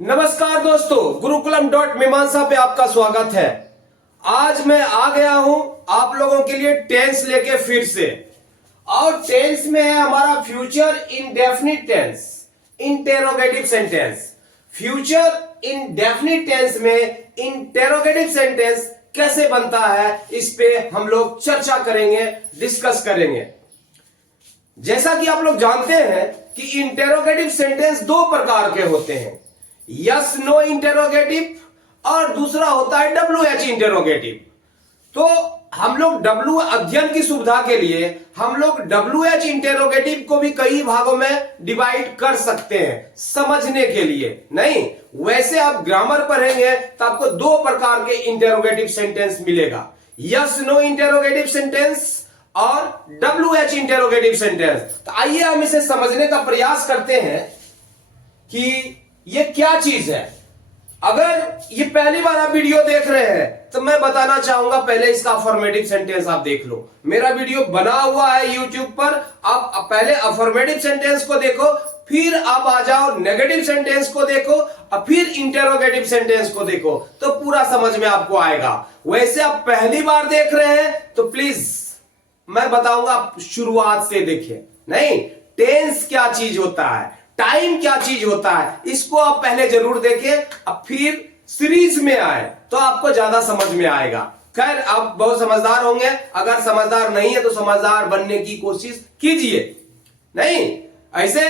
नमस्कार दोस्तों, गुरुकुलम.मीमांसा पे आपका स्वागत है। आज मैं आ गया हूं आप लोगों के लिए टेंस लेके फिर से। और टेंस में है हमारा future indefinite tense, interrogative sentence. Future indefinite tense में इंटेरोगेटिव सेंटेंस कैसे बनता है, इस पे हम लोग चर्चा करेंगे, डिस्कस करेंगे। जैसा कि आप लोग जानते हैं कि इंटेरोगेटिव सेंटेंस दो प्रकार के होते हैं, यस नो इंटेरोगेटिव और दूसरा होता है WH इंटेरोगेटिव। तो हम लोग डब्ल्यू अध्ययन की सुविधा के लिए हम लोग WH इंटेरोगेटिव को भी कई भागों में डिवाइड कर सकते हैं समझने के लिए। नहीं, वैसे आप ग्रामर पढ़ेंगे तो आपको दो प्रकार के इंटेरोगेटिव सेंटेंस मिलेगा, यस नो इंटेरोगेटिव सेंटेंस और WH इंटेरोगेटिव सेंटेंस। तो आइए हम इसे समझने का प्रयास करते हैं कि ये क्या चीज है। अगर ये पहली बार आप वीडियो देख रहे हैं तो मैं बताना चाहूंगा, पहले इसका अफर्मेटिव सेंटेंस आप देख लो। मेरा वीडियो बना हुआ है यूट्यूब पर, आप पहले अफर्मेटिव सेंटेंस को देखो, फिर आप आ जाओ नेगेटिव सेंटेंस को देखो और फिर इंटेरोगेटिव सेंटेंस को देखो, तो पूरा समझ में आपको आएगा। वैसे आप पहली बार देख रहे हैं तो प्लीज मैं बताऊंगा आप शुरुआत से देखिए। नहीं, टेंस क्या चीज होता है, टाइम क्या चीज होता है, इसको आप पहले जरूर देखें, अब फिर सीरीज में आए तो आपको ज्यादा समझ में आएगा। खैर, आप बहुत समझदार होंगे, अगर समझदार नहीं है तो समझदार बनने की कोशिश कीजिए। नहीं, ऐसे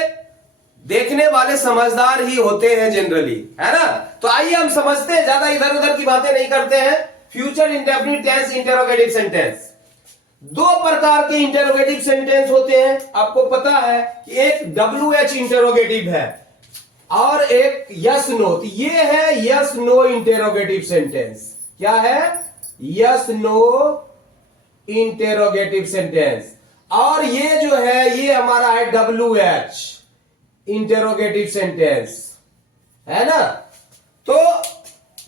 देखने वाले समझदार ही होते हैं जनरली, है ना। तो आइए हम समझते हैं, ज्यादा इधर उधर की बातें नहीं करते हैं। Future indefinite tense, interrogative sentence. दो प्रकार के इंटेरोगेटिव सेंटेंस होते हैं, आपको पता है कि एक WH इंटेरोगेटिव है और एक यस नो। तो ये है यस नो इंटेरोगेटिव सेंटेंस। क्या है? Yes no interrogative sentence. और ये जो है ये हमारा है WH इंटेरोगेटिव सेंटेंस, है ना। तो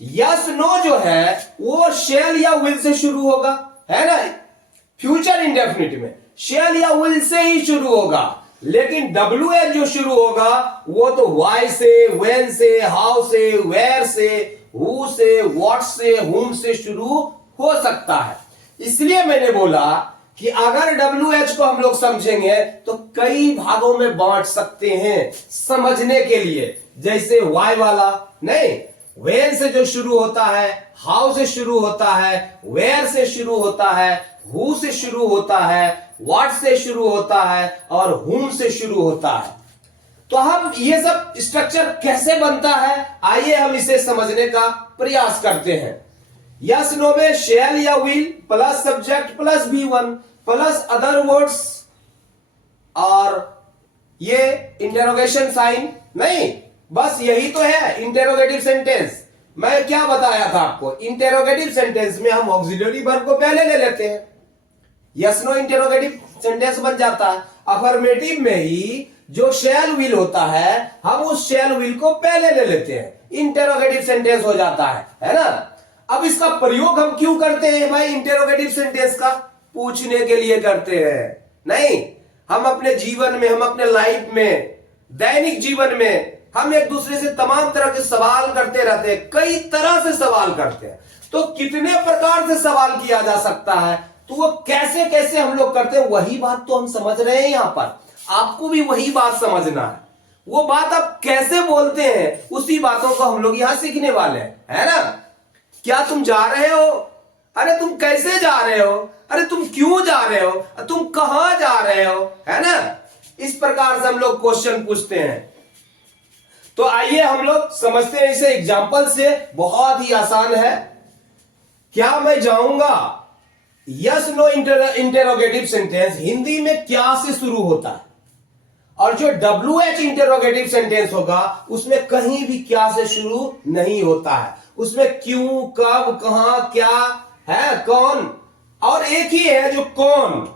यस नो जो है वो शैल या विल से शुरू होगा, है ना। फ्यूचर इंडेफिनिट में शैल या विल से ही शुरू होगा, लेकिन WH जो शुरू होगा वो तो वाई से, व्हेन से, हाउ से, वेयर से, हु से, व्हाट से, हुम से शुरू हो सकता है। इसलिए मैंने बोला कि अगर WH को हम लोग समझेंगे तो कई भागों में बांट सकते हैं समझने के लिए। जैसे वाई वाला नहीं, व्हेन से जो शुरू होता है, हाउ से शुरू होता है, वेयर से शुरू होता है, हु से शुरू होता है, व्हाट से शुरू होता है और हुम से शुरू होता है। तो हम ये सब स्ट्रक्चर कैसे बनता है, आइए हम इसे समझने का प्रयास करते हैं। यस नो में शैल या will plus subject plus V1 plus other words और ये इंटेरोगेशन साइन। नहीं, बस यही तो है इंटेरोगेटिव सेंटेंस। मैं क्या बताया था आपको, इंटेरोगेटिव सेंटेंस में हम ऑक्सिलरी वर्ब को पहले ले लेते हैं, यस नो इंटेरोगेटिव सेंटेंस बन जाता है। अफर्मेटिव में ही जो शैल विल होता है हम उस शैल विल को पहले ले लेते हैं, इंटेरोगेटिव सेंटेंस हो जाता है ना। अब इसका प्रयोग हम क्यों करते हैं भाई? इंटेरोगेटिव सेंटेंस का पूछने के लिए करते हैं। नहीं, हम अपने जीवन में, हम अपने लाइफ में, दैनिक जीवन में हम एक दूसरे से तमाम तरह के सवाल करते रहते हैं, कई तरह से सवाल करते हैं। तो कितने प्रकार से सवाल किया जा सकता है, तो वो कैसे कैसे हम लोग करते हैं, वही बात तो हम समझ रहे हैं। यहां पर आपको भी वही बात समझना है। वो बात आप कैसे बोलते हैं, उसी बातों को हम लोग यहां सीखने वाले हैं, है ना। क्या तुम जा रहे हो? अरे तुम कैसे जा रहे हो? अरे तुम क्यों जा रहे हो? तुम कहां जा रहे हो, है ना। इस प्रकार से हम लोग क्वेश्चन पूछते हैं। तो आइए हम लोग समझते हैं इसे एग्जाम्पल से, बहुत ही आसान है। क्या मैं जाऊंगा, yes no interrogative sentence Hindi में क्या से शुरू होता है, और जो WH इंटेरोगेटिव सेंटेंस होगा उसमें कहीं भी क्या से शुरू नहीं होता है। उसमें क्यों, कब, कहां, क्या है, कौन, और एक ही है जो कौन।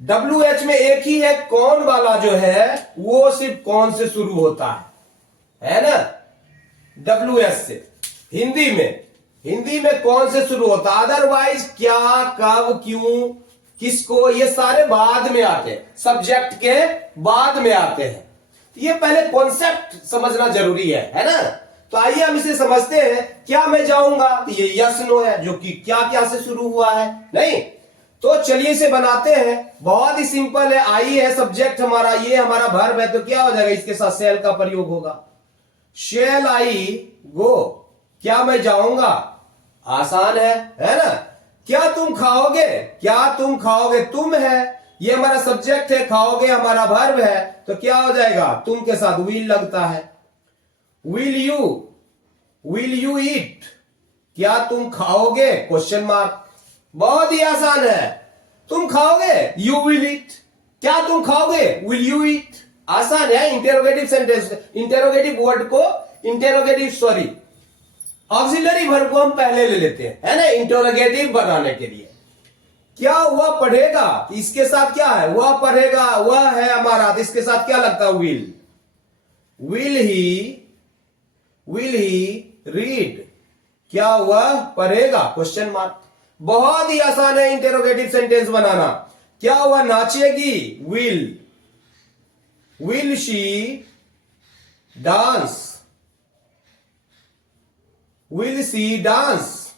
WH में एक ही है, कौन वाला जो है वो सिर्फ कौन से शुरू होता है ना, WH से। हिंदी में कौन से शुरू होता है, अदरवाइज क्या, कब, क्यों, किसको, ये सारे बाद में आते हैं, सब्जेक्ट के बाद में आते हैं। ये पहले कॉन्सेप्ट समझना जरूरी है ना। तो आइए हम इसे समझते हैं। क्या मैं जाऊंगा, तो ये यस नो है, जो कि क्या क्या से शुरू हुआ है, नहीं। तो चलिए इसे बनाते हैं। बहुत ही सिंपल है। आई है सब्जेक्ट हमारा, ये हमारा वर्ब है, तो क्या हो जाएगा, इसके साथ शेल का प्रयोग होगा। शेल आई गो, क्या मैं जाऊंगा, आसान है ना। क्या तुम खाओगे, क्या तुम खाओगे, तुम है, ये हमारा सब्जेक्ट है, खाओगे हमारा वर्ब है, तो क्या हो जाएगा, तुम के साथ विल लगता है। विल यू ईट, क्या तुम खाओगे, क्वेश्चन मार्क। बहुत ही आसान है। तुम खाओगे, यू विल ईट, क्या तुम खाओगे, विल यू ईट, आसान है। इंटेरोगेटिव सेंटेंस, इंटेरोगेटिव वर्ड को, ऑक्सिलरी वर्ब को हम पहले ले लेते हैं, है ना, इंटेरोगेटिव बनाने के लिए। क्या वह पढ़ेगा, इसके साथ क्या है, वह पढ़ेगा, वह है हमारा, तो इसके साथ क्या लगता है, विल ही रीड, क्या वह पढ़ेगा, क्वेश्चन मार्क। बहुत ही आसान है इंटेरोगेटिव सेंटेंस बनाना। क्या वह नाचेगी, will she dance, will she dance.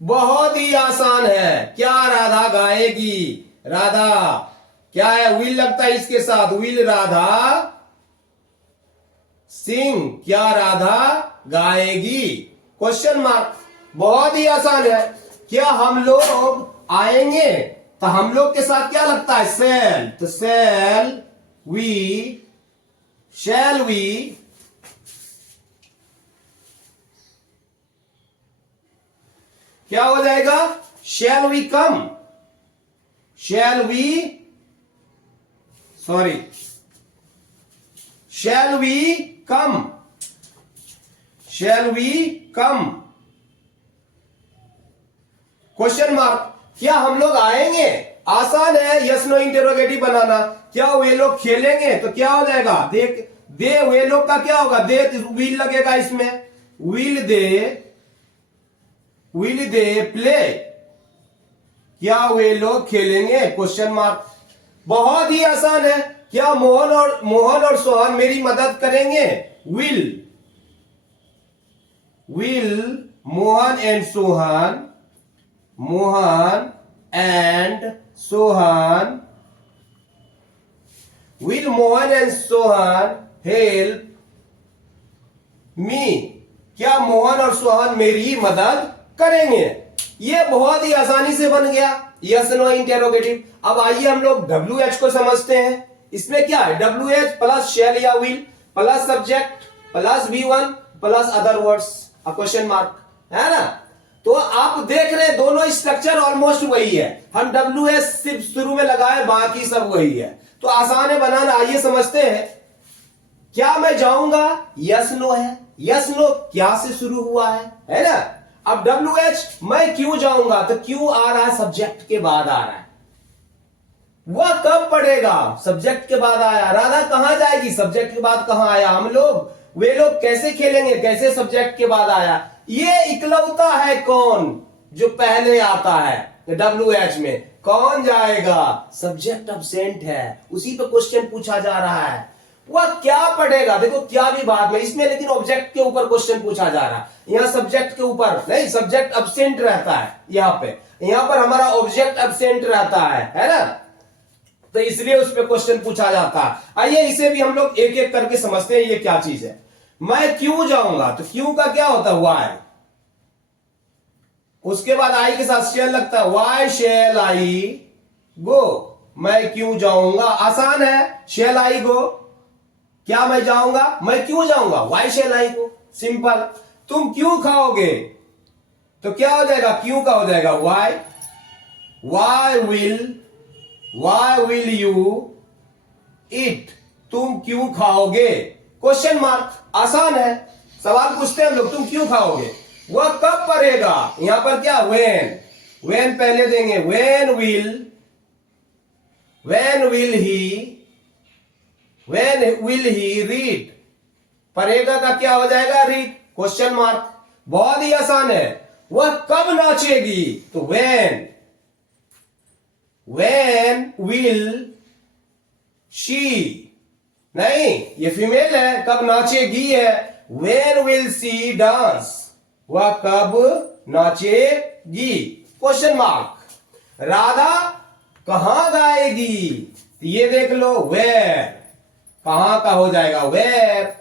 बहुत ही आसान है। क्या राधा गाएगी, राधा क्या है, विल लगता है इसके साथ, विल राधा सिंग, क्या राधा गाएगी, क्वेश्चन मार्क। बहुत ही आसान है। क्या हम लोग आएंगे, तो हम लोग के साथ क्या लगता है, सेल, तो शैल वी क्या हो जाएगा, shall we come, shall we come, question mark. क्या हम लोग आएंगे, आसान है यस नो इंटेरोगेटिव बनाना। क्या वे लोग खेलेंगे, तो क्या हो जाएगा, दे वे लोग का क्या होगा, दे विल लगेगा इसमें, विल दे प्ले, क्या वे लोग खेलेंगे, क्वेश्चन मार्क। बहुत ही आसान है। क्या मोहन और सोहन मेरी मदद करेंगे, will Mohan and Sohan will Mohan and Sohan help me, क्या मोहन और सोहन मेरी मदद करेंगे। ये बहुत ही आसानी से बन गया यस नो इंटेरोगेटिव। अब आइए हम लोग WH को समझते हैं। इसमें क्या है, WH प्लस शैल या will plus subject plus V1 plus other words, question mark, है ना। तो आप देख रहे हैं दोनों स्ट्रक्चर ऑलमोस्ट वही है। हम WH सिर्फ शुरू में लगाए, बाकी सब वही है, तो आसान है बनाना। आइए समझते हैं। क्या मैं जाऊंगा, यस नो है, यस नो क्या से शुरू हुआ है ना। अब WH मैं क्यों जाऊंगा, तो क्यों आ रहा है, सब्जेक्ट के बाद आ रहा है। वह कब पढ़ेगा, सब्जेक्ट के बाद आया। राधा कहां जाएगी, सब्जेक्ट के बाद कहां आया। हम लोग, वे लोग कैसे खेलेंगे, कैसे सब्जेक्ट के बाद आया। ये इकलौता है कौन जो पहले आता है WH में, कौन जाएगा, सब्जेक्ट अब्सेंट है, उसी पे क्वेश्चन पूछा जा रहा है। वह क्या पढ़ेगा, देखो क्या भी बाद में इसमें, लेकिन ऑब्जेक्ट के ऊपर क्वेश्चन पूछा जा रहा है। यहां सब्जेक्ट के ऊपर नहीं, सब्जेक्ट अब्सेंट रहता है यहां पर हमारा ऑब्जेक्ट अब्सेंट रहता है ना, तो इसलिए उस पर क्वेश्चन पूछा जाता है। आइए इसे भी हम लोग एक एक करके समझते हैं, ये क्या चीज है। मैं क्यों जाऊंगा, तो क्यों का क्या होता है, वाई, उसके बाद आई के साथ शेल लगता है, वाई शेल आई गो, मैं क्यों जाऊंगा, आसान है, शेल आई गो, क्या मैं जाऊंगा, मैं क्यों जाऊंगा, why shall I go, simple. तुम क्यों खाओगे, तो क्या हो जाएगा, क्यों का हो जाएगा वाई विल यू ईट, तुम क्यों खाओगे, क्वेश्चन मार्क। आसान है, सवाल पूछते हैं हम लोग, तुम क्यों खाओगे। वह कब पढ़ेगा, यहां पर क्या, वेन पहले देंगे, वेन विल ही रीड, पढ़ेगा का क्या हो जाएगा, रीड, क्वेश्चन मार्क। बहुत ही आसान है। वह कब नाचेगी, तो वेन विल शी नहीं, ये फीमेल है, कब नाचेगी है। वेयर विल सी डांस, वह कब नाचेगी, क्वेश्चन मार्क। राधा कहां गाएगी, ये देख लो, वेयर कहां का हो जाएगा, वेयर।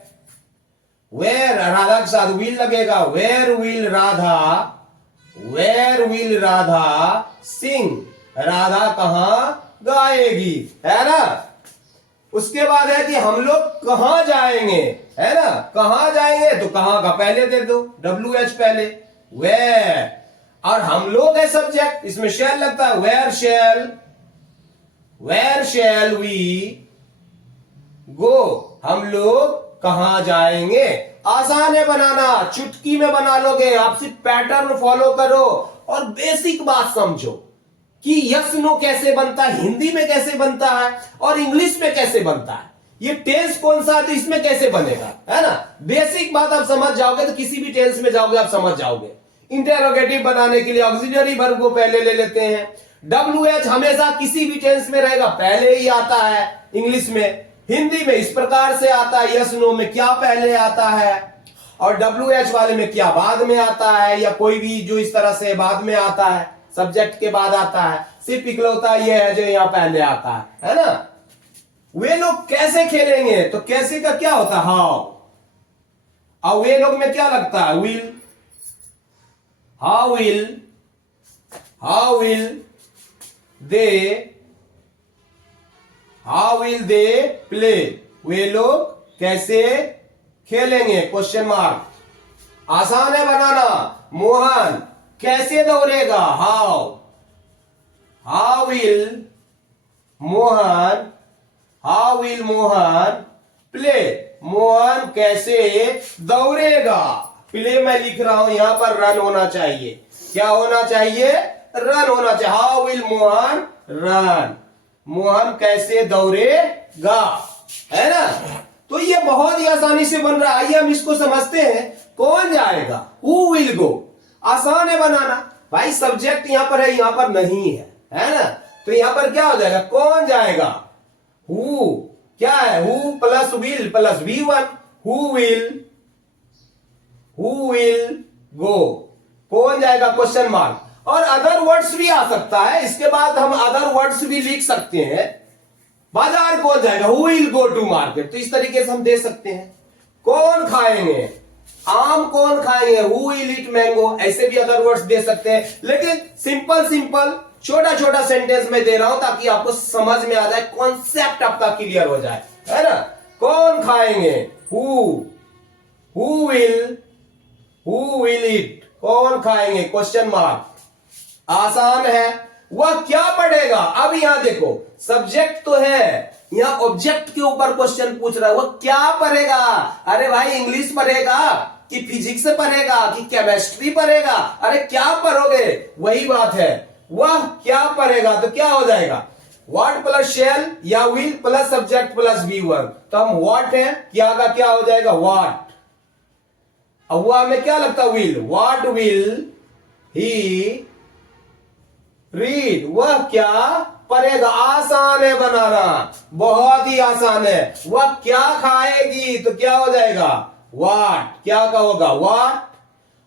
वेयर राधा के साथ विल लगेगा, where will Radha, where will Radha sing, Radha कहां गाएगी, है ना। उसके बाद है कि हम लोग कहां जाएंगे, है ना, कहां जाएंगे, तो कहां का पहले दे दो, WH पहले, वेयर, और हम लोग है सब्जेक्ट, इसमें शैल लगता है, वेयर शैल वी गो, हम लोग कहां जाएंगे। आसान है बनाना, चुटकी में बना लोगे, आप सिर्फ पैटर्न फॉलो करो और बेसिक बात समझो कि यस नो कैसे बनता है, हिंदी में कैसे बनता है और इंग्लिश में कैसे बनता है, ये टेंस कौन सा है तो इसमें कैसे बनेगा, है ना। बेसिक बात आप समझ जाओगे तो किसी भी टेंस में जाओगे आप समझ जाओगे। इंटेरोगेटिव बनाने के लिए ऑक्सिलरी वर्ब को पहले ले लेते हैं। WH हमेशा किसी भी टेंस में रहेगा, पहले ही आता है इंग्लिश में। हिंदी में इस प्रकार से आता है, यस नो में क्या पहले आता है और WH वाले में क्या बाद में आता है, या कोई भी जो इस तरह से बाद में आता है, सब्जेक्ट के बाद आता है। सिर्फ इकलौता ये है जो यहां पहले आता है ना। वे लोग कैसे खेलेंगे, तो कैसे का क्या होता है, हाउ, और वे लोग में क्या लगता है, will, how will they play, वे लोग कैसे खेलेंगे, क्वेश्चन मार्क। आसान है बनाना। मोहन कैसे दौड़ेगा, how will Mohan play, Mohan कैसे दौड़ेगा। प्ले मैं लिख रहा हूं, यहां पर रन होना चाहिए, क्या होना चाहिए, रन होना चाहिए। How will Mohan run, Mohan कैसे दौड़ेगा, है ना। तो ये बहुत ही आसानी से बन रहा है। आइए हम इसको समझते हैं, कौन जाएगा, हु विल गो। आसान है बनाना भाई, सब्जेक्ट यहां पर है, यहां पर नहीं है ना। तो यहां पर क्या हो जाएगा, कौन जाएगा, हु क्या है, who plus will plus V1, who will गो, कौन जाएगा, क्वेश्चन मार्क। और अदर वर्ड्स भी आ सकता है, इसके बाद हम अदर वर्ड्स भी लिख सकते हैं। बाजार कौन जाएगा, who will go to market, तो इस तरीके से हम दे सकते हैं। कौन खाएंगे, आम कौन खाएंगे, हु विल ईट मैंगो, ऐसे भी अदर वर्ड्स दे सकते हैं। लेकिन सिंपल छोटा छोटा सेंटेंस में दे रहा हूं ताकि आपको समझ में आ जाए, कॉन्सेप्ट आपका क्लियर हो जाए, है ना। कौन खाएंगे, हु विल ईट, कौन खाएंगे, क्वेश्चन मार्क। आसान है। वह क्या पढ़ेगा, अब यहां देखो सब्जेक्ट तो है, यहां ऑब्जेक्ट के ऊपर क्वेश्चन पूछ रहा है, वह क्या पढ़ेगा। अरे भाई इंग्लिश पढ़ेगा कि फिजिक्स पढ़ेगा कि केमिस्ट्री पढ़ेगा, अरे क्या पढ़ोगे, वही बात है, वह क्या पढ़ेगा। तो क्या हो जाएगा, व्हाट प्लस शैल या will plus subject plus V1, तो हम व्हाट है, क्या का क्या हो जाएगा, व्हाट। अब वह में क्या लगता, will, what will he read, वह क्या पढ़ेगा। आसान है बनाना, बहुत ही आसान है। वह क्या खाएगी, तो क्या हो जाएगा, व्हाट, क्या का होगा, व्हाट।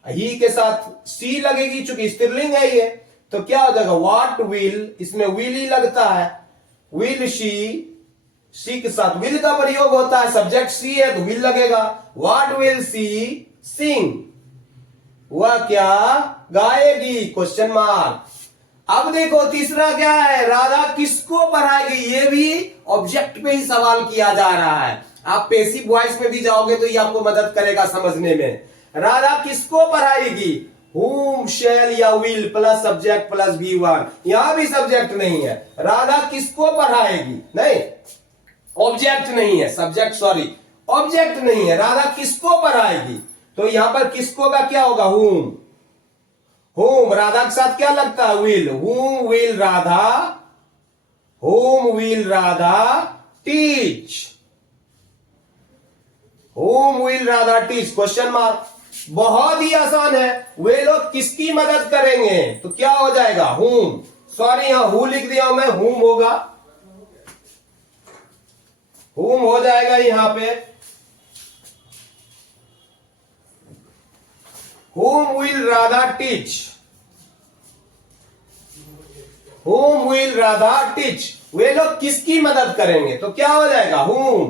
ही के साथ सी लगेगी, चूंकि स्त्रीलिंग है ये, तो क्या हो जाएगा, व्हाट विल, इसमें विल ही लगता है, विल सी के साथ विल का प्रयोग होता है, सब्जेक्ट सी है तो विल लगेगा। व्हाट विल सी सिंग, वह क्या गाएगी, क्वेश्चन मार्क। अब देखो तीसरा क्या है, राधा किसको पढ़ाएगी, ये भी ऑब्जेक्ट पे ही सवाल किया जा रहा है। आप पैसिव वॉइस में भी जाओगे तो ये आपको मदद करेगा समझने में। राधा किसको पढ़ाएगी, whom shall या will plus subject plus V1, यहां भी सब्जेक्ट नहीं है। राधा किसको पढ़ाएगी, नहीं ऑब्जेक्ट नहीं है, सब्जेक्ट सॉरी ऑब्जेक्ट नहीं है। राधा किसको पढ़ाएगी, तो यहां पर किसको का क्या होगा, whom राधा के साथ क्या लगता है, will, whom will Radha teach, question mark. बहुत ही आसान है। वे लोग किसकी मदद करेंगे, तो क्या हो जाएगा, whom, सॉरी यहां हु लिख दिया मैं, whom होगा, whom हो जाएगा यहां पे, whom will Radha teach, whom will Radha teach, वे लोग किसकी मदद करेंगे, तो क्या हो जाएगा whom,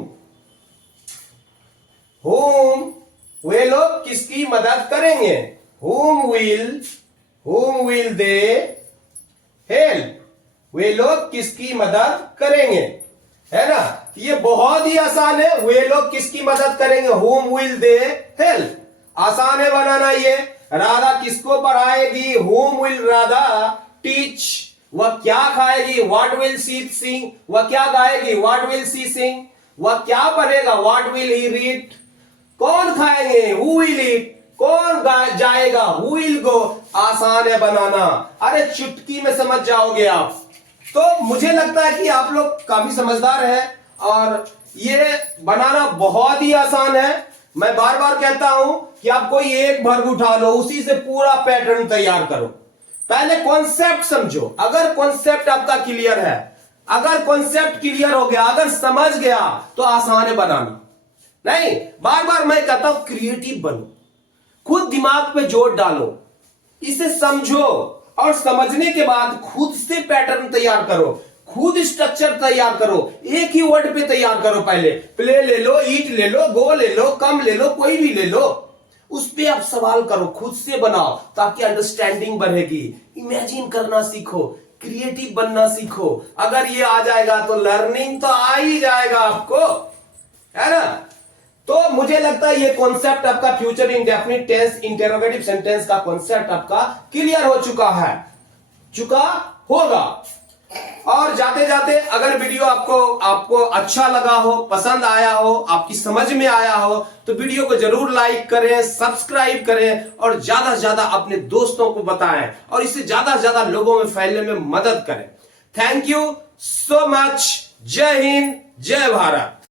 whom वे लोग किसकी मदद करेंगे, whom will they help, वे लोग किसकी मदद करेंगे, है ना। ये बहुत ही आसान है, वे लोग किसकी मदद करेंगे, whom will they help, आसान है बनाना ये। राधा किसको पढ़ाएगी, whom will Radha teach, वह क्या खाएगी, what will she sing, वह क्या गाएगी, what will she sing, वह क्या पढ़ेगा, what will he read, कौन खाएंगे, who will eat, कौन जाएगा, who will go, आसान है बनाना, अरे चुटकी में समझ जाओगे आप। तो मुझे लगता है कि आप लोग काफी समझदार हैं और ये बनाना बहुत ही आसान है। मैं बार बार कहता हूं कि आप कोई एक वर्ग उठा लो, उसी से पूरा पैटर्न तैयार करो। पहले कॉन्सेप्ट समझो, अगर कॉन्सेप्ट आपका क्लियर है, अगर कॉन्सेप्ट क्लियर हो गया, अगर समझ गया तो आसान है बनाना। नहीं, बार बार मैं कहता हूं क्रिएटिव बनो, खुद दिमाग पे जोर डालो, इसे समझो और समझने के बाद खुद से पैटर्न तैयार करो, खुद स्ट्रक्चर तैयार करो, एक ही वर्ड पे तैयार करो। पहले प्ले ले लो, ईट ले लो, गो ले लो, कम ले लो, कोई भी ले लो, उस पे आप सवाल करो, खुद से बनाओ, तो आपकी अंडरस्टैंडिंग बढ़ेगी। इमेजिन करना सीखो, क्रिएटिव बनना सीखो। अगर ये आ जाएगा तो लर्निंग तो आ ही जाएगा आपको, है ना। तो मुझे लगता है ये कॉन्सेप्ट आपका future indefinite tense interrogative sentence का कॉन्सेप्ट आपका क्लियर हो चुका होगा। और जाते जाते अगर वीडियो आपको अच्छा लगा हो, पसंद आया हो, आपकी समझ में आया हो, तो वीडियो को जरूर लाइक करें, सब्सक्राइब करें और ज्यादा से ज्यादा अपने दोस्तों को बताएं और इसे ज्यादा से ज्यादा लोगों में फैलने में मदद करें। Thank you so much. जय हिंद, जय भारत।